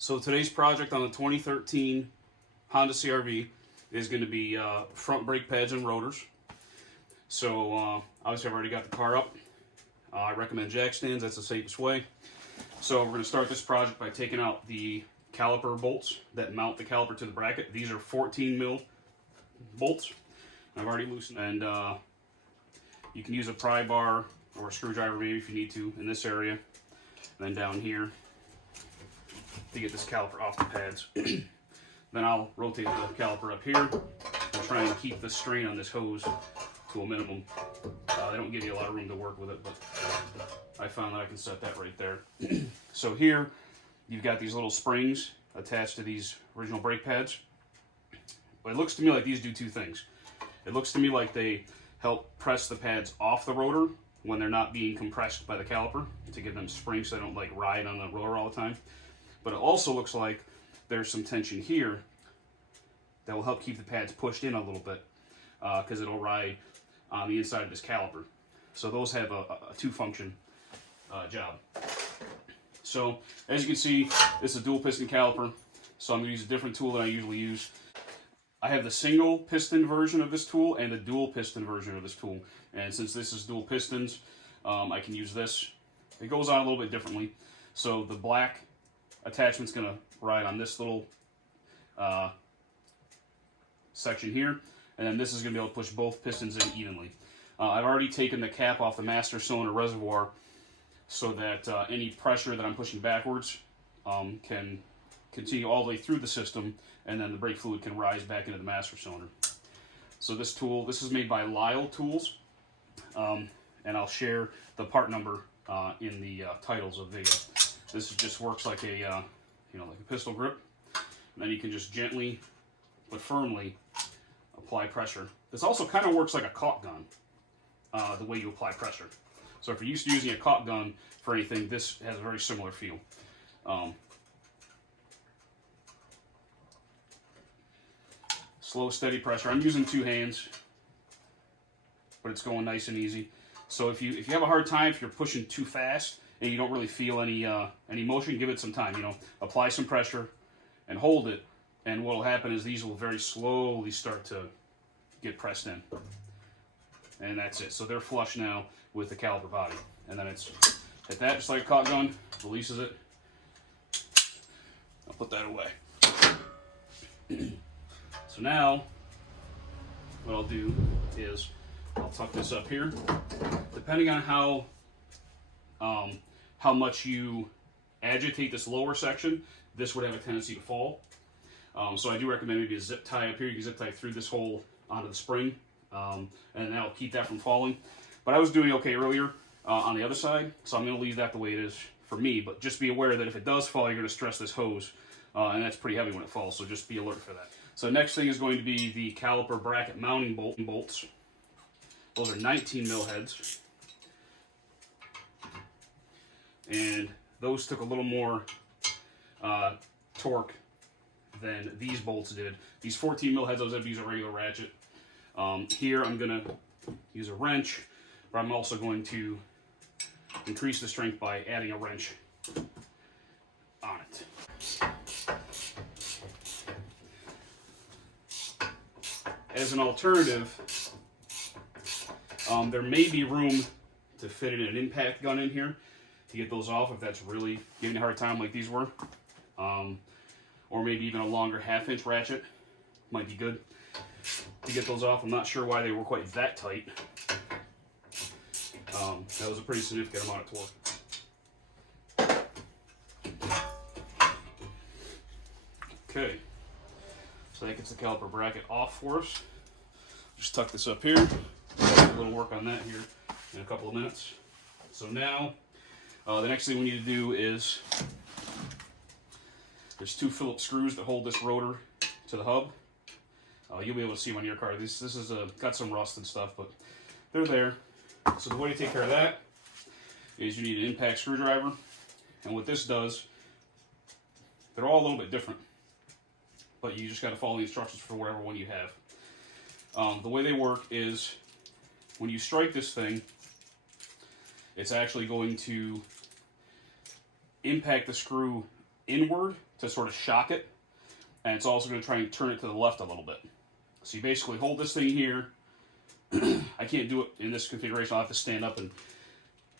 So today's project on the 2013 Honda CR-V is going to be front brake pads and rotors. So obviously I've already got the car up. I recommend jack stands, that's the safest way. So we're going to start this project by taking out the caliper bolts that mount the caliper to the bracket. These are 14 mil bolts. I've already loosened, and you can use a pry bar or a screwdriver maybe if you need to in this area, and then down here to get this caliper off the pads. Then I'll rotate the caliper up here and try and keep the strain on this hose to a minimum. They don't give you a lot of room to work with it, but I found that I can set that right there. So here you've got these little springs attached to these original brake pads. But it looks to me like these do two things. It looks to me like they help press the pads off the rotor when they're not being compressed by the caliper to give them springs so they don't like ride on the rotor all the time. But it also looks like there's some tension here that will help keep the pads pushed in a little bit because it'll ride on the inside of this caliper. So those have a two-function job. So as you can see, this is a dual piston caliper, so I'm going to use a different tool than I usually use. I have the single piston version of this tool and the dual piston version of this tool. And since this is dual pistons, I can use this. It goes on a little bit differently. So the black attachment's going to ride on this little section here, and then this is going to be able to push both pistons in evenly. I've already taken the cap off the master cylinder reservoir so that any pressure that I'm pushing backwards can continue all the way through the system, and then the brake fluid can rise back into the master cylinder. So this tool, this is made by Lisle tools, and I'll share the part number in the titles of the video. This just works like a like a pistol grip, and then you can just gently but firmly apply pressure. This also kind of works like a caulk gun, the way you apply pressure. So if you're used to using a caulk gun for anything, this has a very similar feel. Slow, steady pressure. I'm using two hands, but it's going nice and easy. So if you have a hard time, if you're pushing too fast and you don't really feel any motion, give it some time. Apply some pressure and hold it, and what will happen is these will very slowly start to get pressed in, and that's it. So they're flush now with the caliper body, and then it's hit that just like a caulk gun, releases it. I'll put that away. So now what I'll do is I'll tuck this up here. Depending on how much you agitate this lower section, this would have a tendency to fall. So I do recommend maybe a zip tie up here. You can zip tie through this hole onto the spring, and that'll keep that from falling. But I was doing okay earlier on the other side, so I'm going to leave that the way it is for me. But just be aware that if it does fall, you're going to stress this hose, and that's pretty heavy when it falls, so just be alert for that. So next thing is going to be the caliper bracket mounting bolts. Those are 19 mil heads. And those took a little more torque than these bolts did. These 14 mil heads, I was able to use a regular ratchet. Here I'm going to use a wrench, but I'm also going to increase the strength by adding a wrench on it. As an alternative, there may be room to fit in an impact gun in here to get those off if that's really giving you a hard time like these were. Or maybe even a longer 1/2-inch ratchet might be good to get those off. I'm not sure why they were quite that tight. That was a pretty significant amount of torque. Okay, so that gets the caliper bracket off for us. Just tuck this up here. A little work on that here in a couple of minutes. So now, the next thing we need to do is, there's two Phillips screws that hold this rotor to the hub. You'll be able to see them on your car. This is got some rust and stuff, but they're there. So the way to take care of that is you need an impact screwdriver. And what this does, they're all a little bit different, but you just got to follow the instructions for whatever one you have. The way they work is when you strike this thing, it's actually going to impact the screw inward to sort of shock it, and it's also going to try and turn it to the left a little bit. So you basically hold this thing here. I can't do it in this configuration. I'll have to stand up and,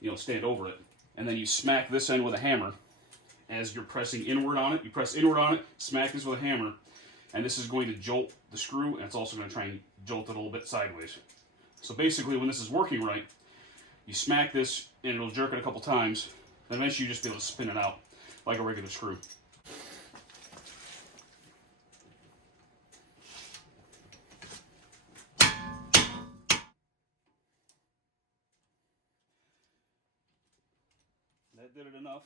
you know, stand over it. And then you smack this end with a hammer as you're pressing inward on it. You press inward on it, smack this with a hammer, and this is going to jolt the screw, and it's also going to try and jolt it a little bit sideways. So basically, when this is working right, you smack this, and it'll jerk it a couple times, then eventually you just be able to spin it out like a regular screw. That did it enough,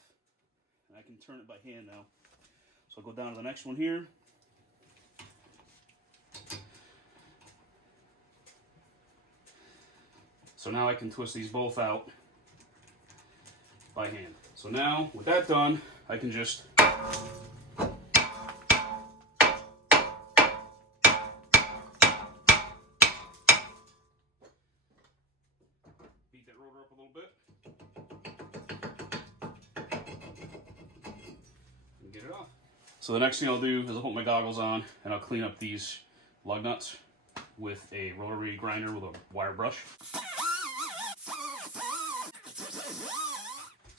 and I can turn it by hand now. So I'll go down to the next one here. So now I can twist these both out by hand. So now, with that done, I can just beat that rotor up a little bit and get it off. So the next thing I'll do is I'll put my goggles on and I'll clean up these lug nuts with a rotary grinder with a wire brush.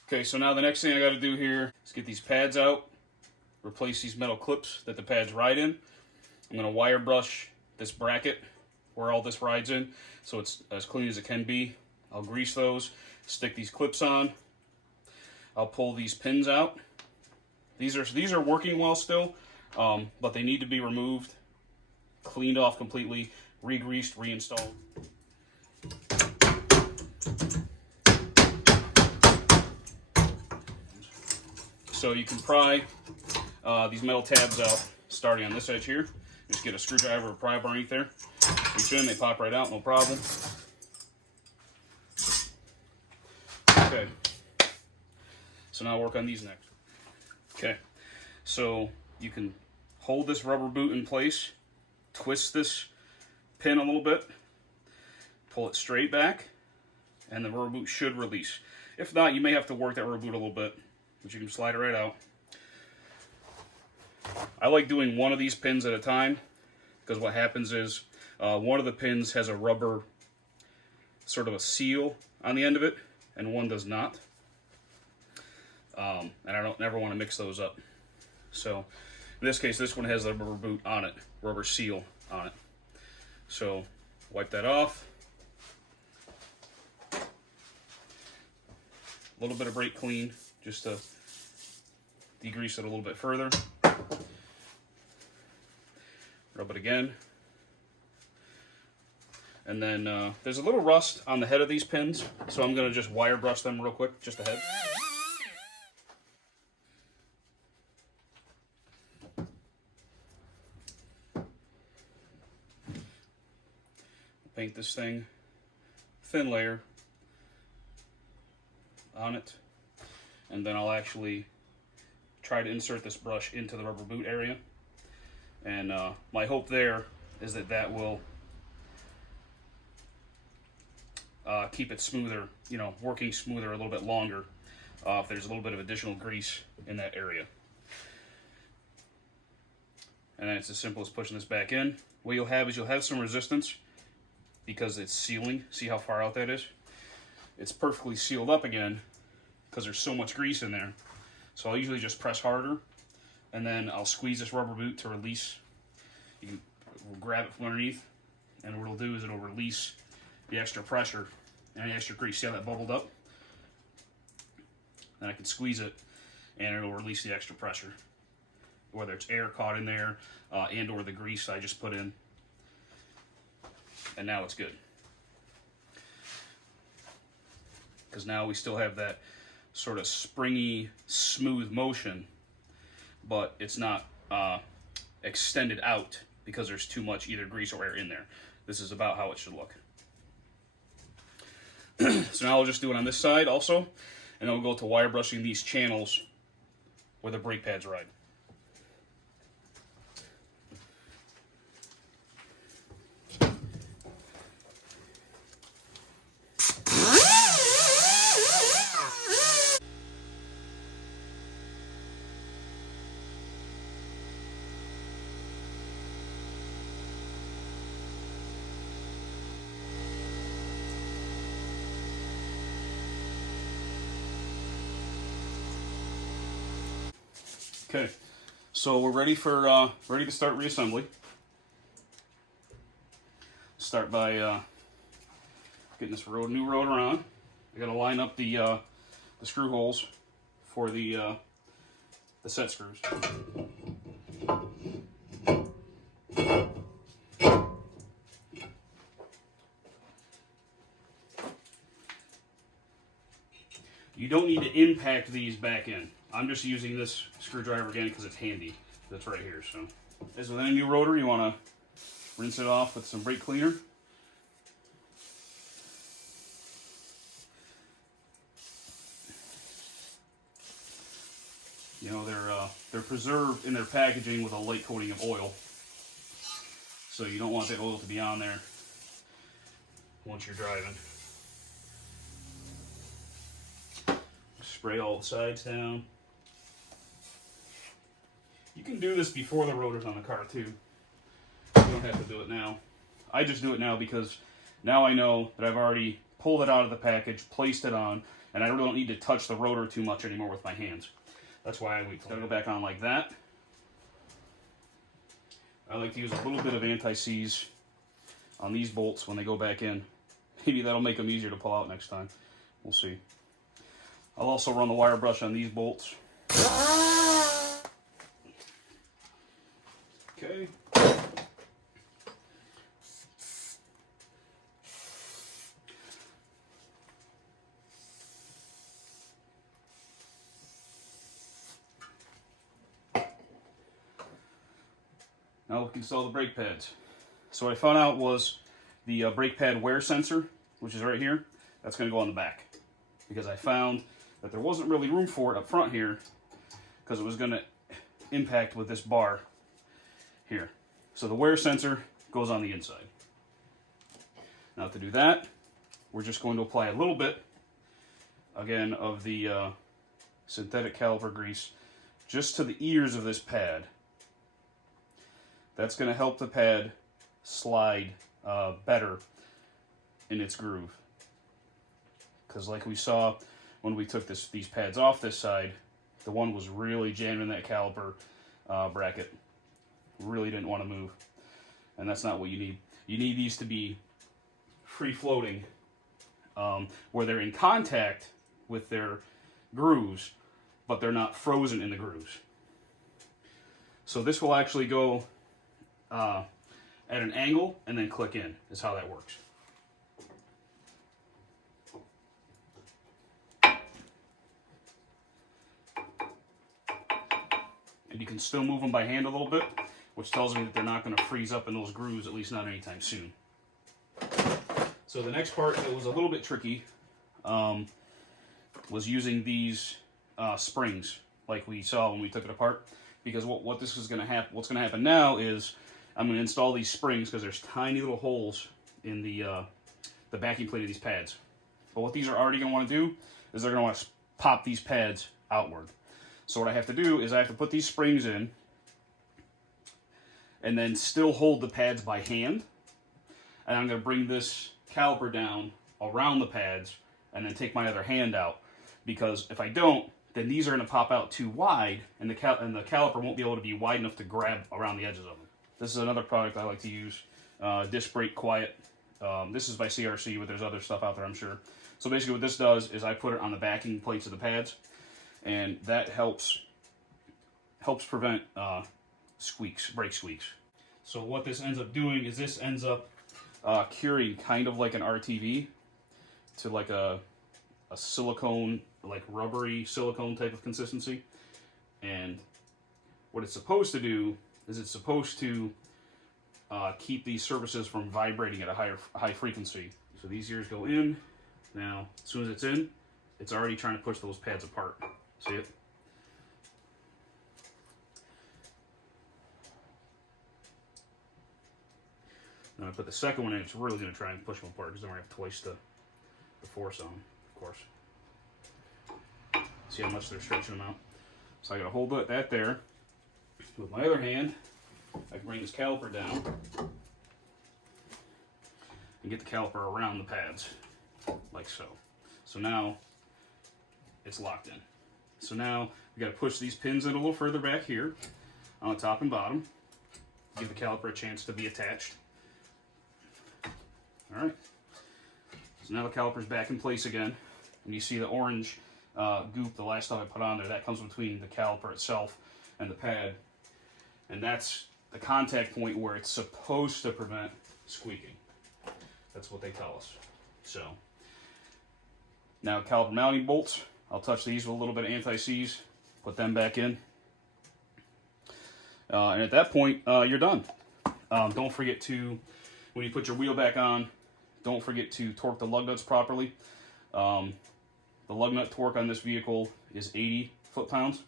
Okay, so now the next thing I got to do here is get these pads out, replace these metal clips that the pads ride in. I'm going to wire brush this bracket where all this rides in so it's as clean as it can be. I'll grease those, stick these clips on. I'll pull these pins out. These are working well still, but they need to be removed, cleaned off completely, re-greased, reinstalled. So you can pry these metal tabs out starting on this edge here. Just get a screwdriver or pry bar underneath there. Reach in, they pop right out, no problem. Okay. So now I'll work on these next. Okay. So you can hold this rubber boot in place, twist this pin a little bit, pull it straight back, and the rubber boot should release. If not, you may have to work that rubber boot a little bit, but you can slide it right out. I like doing one of these pins at a time because what happens is one of the pins has a rubber sort of a seal on the end of it and one does not. And I don't never want to mix those up. So in this case, this one has the rubber boot on it, rubber seal on it. So wipe that off. A little bit of brake clean just to degrease it a little bit further. Rub it again. And then there's a little rust on the head of these pins, so I'm going to just wire brush them real quick, just the head. Paint this thing, thin layer on it, and then I'll actually try to insert this brush into the rubber boot area. And my hope there is that that will keep it smoother, you know, working smoother a little bit longer if there's a little bit of additional grease in that area. And then it's as simple as pushing this back in. What you'll have is you'll have some resistance because it's sealing. See how far out that is? It's perfectly sealed up again because there's so much grease in there. So I'll usually just press harder, and then I'll squeeze this rubber boot to release. You can grab it from underneath, and what it'll do is it'll release the extra pressure and the extra grease. See how that bubbled up? Then I can squeeze it, and it'll release the extra pressure, whether it's air caught in there and or the grease I just put in. And now it's good. Because now we still have that sort of springy, smooth motion, but it's not extended out because there's too much either grease or air in there. This is about how it should look. So now I'll just do it on this side also, and then we'll go to wire brushing these channels where the brake pads ride. Okay, so we're ready for ready to start reassembly. Start by getting this new rotor on. I got to line up the screw holes for the set screws. You don't need to impact these back in. I'm just using this screwdriver again because it's handy. That's right here. So, as with any new rotor, you want to rinse it off with some brake cleaner. You know, they're preserved in their packaging with a light coating of oil, so you don't want that oil to be on there once you're driving. Spray all the sides down. You can do this before the rotor's on the car too. You don't have to do it now. I just do it now because now I know that I've already pulled it out of the package, placed it on, and I really don't need to touch the rotor too much anymore with my hands. That's why I wait till I go back on like that. I like to use a little bit of anti-seize on these bolts when they go back in. Maybe that'll make them easier to pull out next time. We'll see. I'll also run the wire brush on these bolts. Okay. Now we can install the brake pads. So what I found out was the brake pad wear sensor, which is right here, that's going to go on the back. Because I found that there wasn't really room for it up front here because it was going to impact with this bar here. So the wear sensor goes on the inside. Now to do that, we're just going to apply a little bit, again, of the synthetic caliper grease just to the ears of this pad. That's going to help the pad slide better in its groove. Because like we saw when we took these pads off this side, the one was really jamming that caliper bracket. Really didn't want to move. And that's not what you need. You need these to be free-floating, where they're in contact with their grooves, but they're not frozen in the grooves. So this will actually go at an angle and then click in, is how that works. And you can still move them by hand a little bit, which tells me that they're not going to freeze up in those grooves, at least not anytime soon. So the next part that was a little bit tricky was using these springs, like we saw when we took it apart. Because what this is going to happen, what's going to happen now is I'm going to install these springs because there's tiny little holes in the backing plate of these pads. But what these are already going to want to do is they're going to want to pop these pads outward. So what I have to do is I have to put these springs in and then still hold the pads by hand. And I'm going to bring this caliper down around the pads and then take my other hand out. Because if I don't, then these are going to pop out too wide and the caliper won't be able to be wide enough to grab around the edges of them. This is another product I like to use, Disc Brake Quiet. This is by CRC, but there's other stuff out there, I'm sure. So basically what this does is I put it on the backing plates of the pads, and that helps prevent squeaks, brake squeaks. So what this ends up doing is this ends up curing kind of like an RTV to like a silicone, like rubbery silicone type of consistency. And what it's supposed to do is it's supposed to keep these surfaces from vibrating at a high frequency. So these ears go in. Now, as soon as it's in, it's already trying to push those pads apart. See it? Now I put the second one in, it's really going to try and push them apart because then we're going to have twice the force on them, of course. See how much they're stretching them out. So I got to hold that there. With my other hand, I can bring this caliper down and get the caliper around the pads, like so. So now it's locked in. So now we got to push these pins in a little further back here on the top and bottom. Give the caliper a chance to be attached. All right. So now the caliper's back in place again. And you see the orange goop, the last stuff I put on there, that comes between the caliper itself and the pad. And that's the contact point where it's supposed to prevent squeaking. That's what they tell us. So now caliper mounting bolts, I'll touch these with a little bit of anti-seize, put them back in. And at that point, you're done. Don't forget to, when you put your wheel back on, don't forget to torque the lug nuts properly. The lug nut torque on this vehicle is 80 foot-pounds.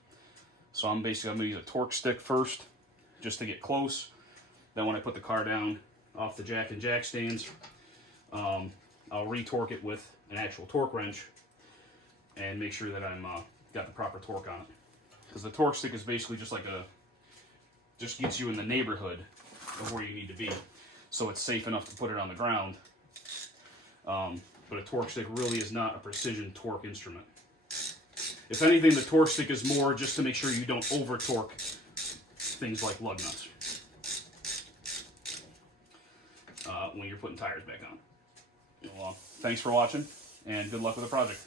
So I'm going to use a torque stick first, just to get close. Then when I put the car down off the jack and jack stands, I'll re-torque it with an actual torque wrench and make sure that I'm got the proper torque on it. Because the torque stick is basically just like just gets you in the neighborhood of where you need to be. So it's safe enough to put it on the ground. But a torque stick really is not a precision torque instrument. If anything, the torque stick is more just to make sure you don't over-torque things like lug nuts when you're putting tires back on. Well, thanks for watching, and good luck with the project.